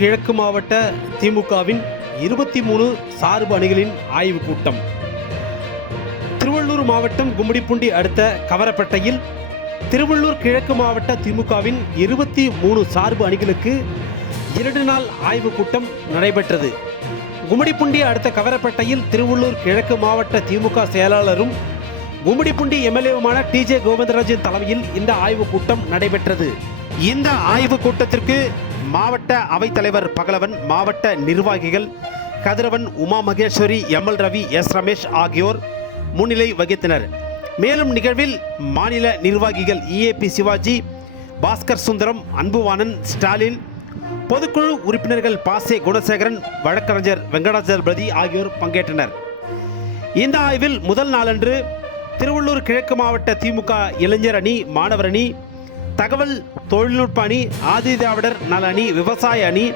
கிழக்கு மாவட்ட திமுகவின் இருபத்தி மூணு சார்பு அணிகளின் ஆய்வுக் கூட்டம். திருவள்ளூர் மாவட்டம் கும்மிடிப்பூண்டி அடுத்த கவரப்பட்டையில் திருவள்ளூர் கிழக்கு மாவட்ட திமுகவின் இருபத்தி மூணு சார்பு அணிகளுக்கு இரண்டு நாள் ஆய்வுக் கூட்டம் நடைபெற்றது. கும்மிடிப்பூண்டி அடுத்த கவரப்பட்டையில் திருவள்ளூர் கிழக்கு மாவட்ட திமுக செயலாளரும் கும்மிடிப்பூண்டி எம்எல்ஏவுமான டிஜே கோவிந்தராஜன் தலைமையில் இந்த ஆய்வுக் கூட்டம் நடைபெற்றது. இந்த ஆய்வுக் கூட்டத்திற்கு மாவட்ட அவைத்தலைவர் பகலவன் மாவட்ட நிர்வாகிகள் கதிரவன் உமா மகேஸ்வரி எம்எல் ரவி எஸ் ரமேஷ் ஆகியோர் முன்னிலை வகித்தனர். மேலும் நிகழ்வில் மாநில நிர்வாகிகள் இஏபி சிவாஜி பாஸ்கர் சுந்தரம் அன்புவானன் ஸ்டாலின் பொதுக்குழு உறுப்பினர்கள் பாசே குணசேகரன் வழக்கறிஞர் வெங்கடாஜலபதி ஆகியோர் பங்கேற்றனர். இந்த ஆய்வில் முதல் நாளன்று திருவள்ளூர் கிழக்கு மாவட்ட திமுக இளைஞர் அணி மாணவர் அணி தகவல் தொழில்நுட்ப அணி ஆதிதாவிடர் நல அணி விவசாய அணி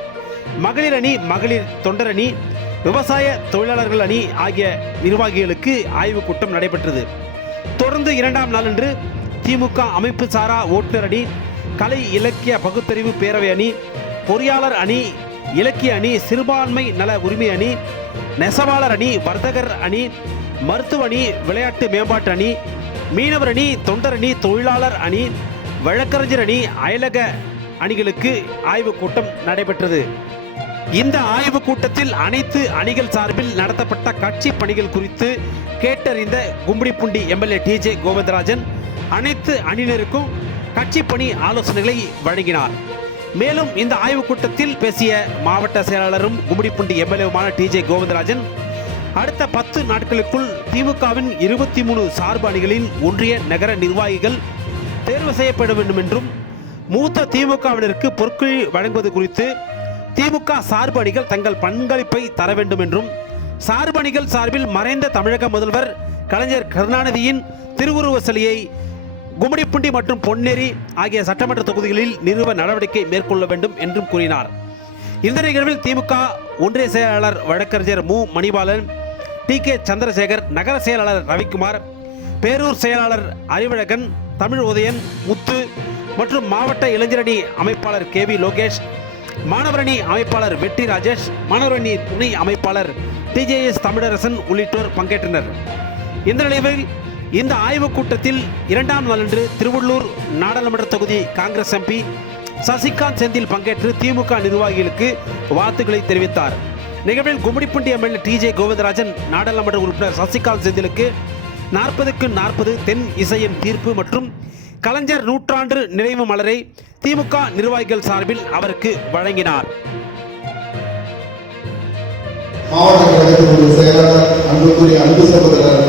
மகளிர் அணி மகளிர் தொண்டர் அணி விவசாய தொழிலாளர்கள் அணி ஆகிய நிர்வாகிகளுக்கு ஆய்வுக் கூட்டம் நடைபெற்றது. தொடர்ந்து இரண்டாம் நாளன்று திமுக அமைப்பு சாரா ஓட்டுநர் அணி கலை இலக்கிய பகுத்தறிவு பேரவை அணி பொறியாளர் அணி இலக்கிய அணி சிறுபான்மை நல உரிமை அணி நெசவாளர் அணி வர்த்தகர் அணி மருத்துவ அணி விளையாட்டு மேம்பாட்டு அணி மீனவர் அணி தொண்டர் அணி தொழிலாளர் அணி வழக்கறிஞர் அணி அயலக அணிகளுக்கு ஆய்வுக் கூட்டம் நடைபெற்றது. இந்த ஆய்வுக் கூட்டத்தில் அனைத்து அணிகள் சார்பில் நடத்தப்பட்ட கட்சி பணிகள் குறித்து கேட்டறிந்த கும்மிடிப்பூண்டி எம்எல்ஏ டிஜே கோவிந்தராஜன் அனைத்து அணியினருக்கும் கட்சி பணி ஆலோசனைகளை வழங்கினார். மேலும் இந்த ஆய்வுக் கூட்டத்தில் பேசிய மாவட்ட செயலாளரும் கும்மிடிப்பூண்டி எம்எல்ஏவுமான டிஜே கோவிந்தராஜன் அடுத்த பத்து நாட்களுக்குள் திமுகவின் இருபத்தி மூணு சார்பு அணிகளின் ஒன்றிய நகர நிர்வாகிகள் தேர்வு செய்யப்பட வேண்டும் என்றும் மூத்த திமுகவினருக்கு பொற்குழி வழங்குவது குறித்து திமுக சார்பு அணிகள் தங்கள் பங்களிப்பை தர வேண்டும் என்றும் சார்பு அணிகள் சார்பில் மறைந்த தமிழக முதல்வர் கலைஞர் கருணாநிதியின் திருவுருவ சிலையை கும்மிடிப்பூண்டி மற்றும் பொன்னேரி ஆகிய சட்டமன்ற தொகுதிகளில் நிறுவ நடவடிக்கை மேற்கொள்ள வேண்டும் என்றும் கூறினார். இந்த நிகழ்வில் திமுக ஒன்றிய செயலாளர் வழக்கறிஞர் மு. மணிபாலன் டி. கே. சந்திரசேகர் நகர செயலாளர் ரவிக்குமார் பேரூர் செயலாளர் அறிவழகன் தமிழ் உதயன் முத்து மற்றும் மாவட்ட இளைஞரணி அமைப்பாளர் கே வி லோகேஷ் மாணவரணி அமைப்பாளர் வெற்றி ராஜேஷ் மாணவரணி துணை அமைப்பாளர் டிஜேஎஸ் தமிழரசன் உள்ளிட்டோர் பங்கேற்றனர். இந்த நிலையில் இந்த ஆய்வுக் கூட்டத்தில் இரண்டாம் நாளன்று திருவள்ளூர் நாடாளுமன்ற தொகுதி காங்கிரஸ் எம்பி சசிகாந்த் செந்தில் பங்கேற்று திமுக நிர்வாகிகளுக்கு வாழ்த்துக்களை தெரிவித்தார். நிகழ்வில் கும்மிடிப்பூண்டி எம்எல்ஏ டிஜே கோவிந்தராஜன் நாடாளுமன்ற உறுப்பினர் சசிகாந்த் செந்திலுக்கு நாற்பதுக்கு நாற்பது தென் இசையின் தீர்ப்பு மற்றும் கலைஞர் நூற்றாண்டு நினைவு மலரை திமுக நிர்வாகிகள் சார்பில் அவருக்கு வழங்கினார். மாவட்ட கழகத்தினுடைய செயலாளர் அன்புக்குரிய அன்பு சகோதரர்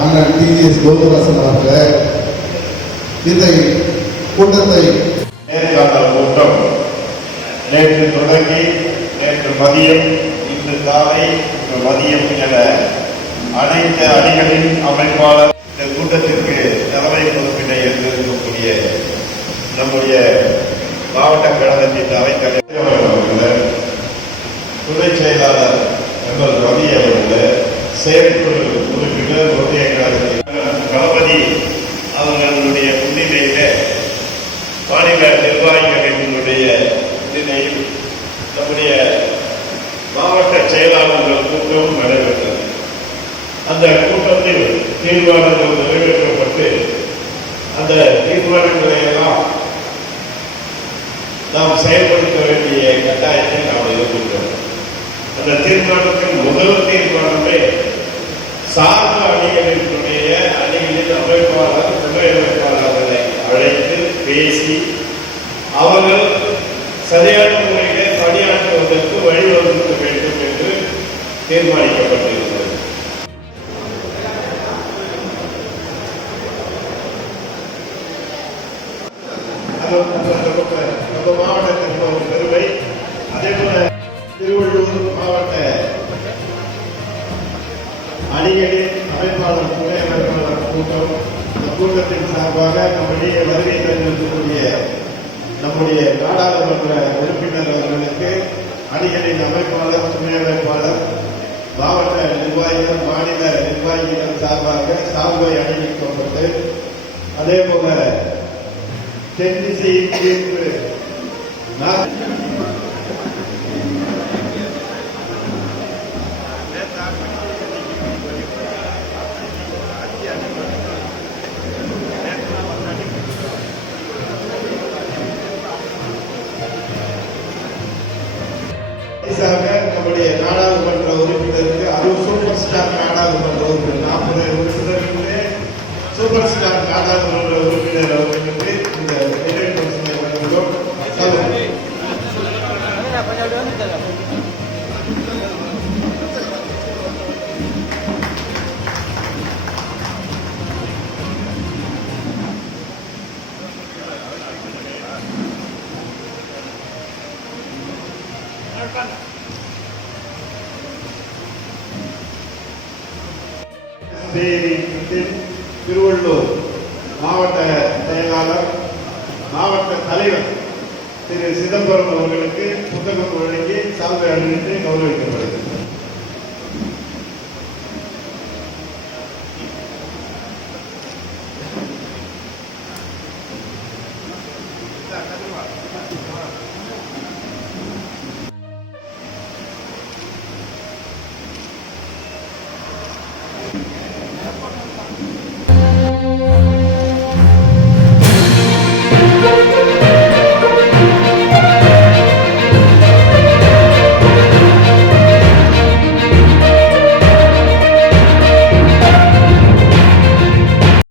அண்ணன் டிஜிஎஸ் கோகுலாசன் அவர்களே இந்த கூட்டத்தை நேர்காணல் கூட்டம் நேற்று தொடங்கி நேற்று மதியம் இன்று காலை இன்று மதியம் என அனைத்து அணிகளின் அமைப்பாளர் இந்த கூட்டத்திற்கு தலைமை பொறுப்பினை ஏற்றிருக்கக்கூடிய நம்முடைய மாவட்ட கழகத்தின் அவைத்தலைவர் அவர்கள் துணை செயலாளர் எம்எல் ரவி அவர்கள் செயற்குழு உறுப்பினர் ஒன்றிய கழகத்தின் கணபதி அவர்களுடைய முன்னிலையில மாநில நிர்வாகிகளினுடைய முன்னிலையில் நம்முடைய மாவட்ட செயலாளர்கள் கூட்டம் நடைபெற்றது. அந்த கூட்டத்தில் தீர்மானங்கள் நிறைவேற்றப்பட்டு அந்த தீர்மானங்களை எல்லாம் நாம் செயல்படுத்த வேண்டிய கட்டாயத்தை நாம் எதிர்கொண்டோம் அந்த தீர்மானத்தின் முதல் தீர்மானமே சார்பு அணிகளினுடைய அணிகளின் அமைப்பாளர் துணை அமைப்பாளர்களை அழைத்து பேசி அவர்கள் சரியான முறையிலே பணியாற்றுவதற்கு வழிவகுக்க வேண்டும் என்று தீர்மானிக்கப்பட்டிருக்கிறது. திருவள்ளூர் மாவட்ட அணிகளின் அமைப்பாளர் துணை அமைப்பாளர் கூட்டம். இந்த கூட்டத்தின் சார்பாக நம்முடைய வருகை தந்திருக்கக்கூடிய நம்முடைய நாடாளுமன்ற உறுப்பினர் அவர்களுக்கு அணிகளின் அமைப்பாளர் துணை அமைப்பாளர் மாவட்ட நிர்வாகிகள் மாநில நிர்வாகிகள் சார்பாக சார்பை அணிவிக்கப்பட்டு அதே போல தென்திசையின் தீர்ப்பு நான் நாடாளுமன்ற உறுப்பினர் அவர்களுக்கு திருவள்ளூர். மாவட்ட செயலாளர் மாவட்ட தலைவர் திரு சிதம்பரம் அவர்களுக்கு புத்தகம் வழங்கி சால்வை அணிவித்து கௌரவிக்கப்படுகிறது.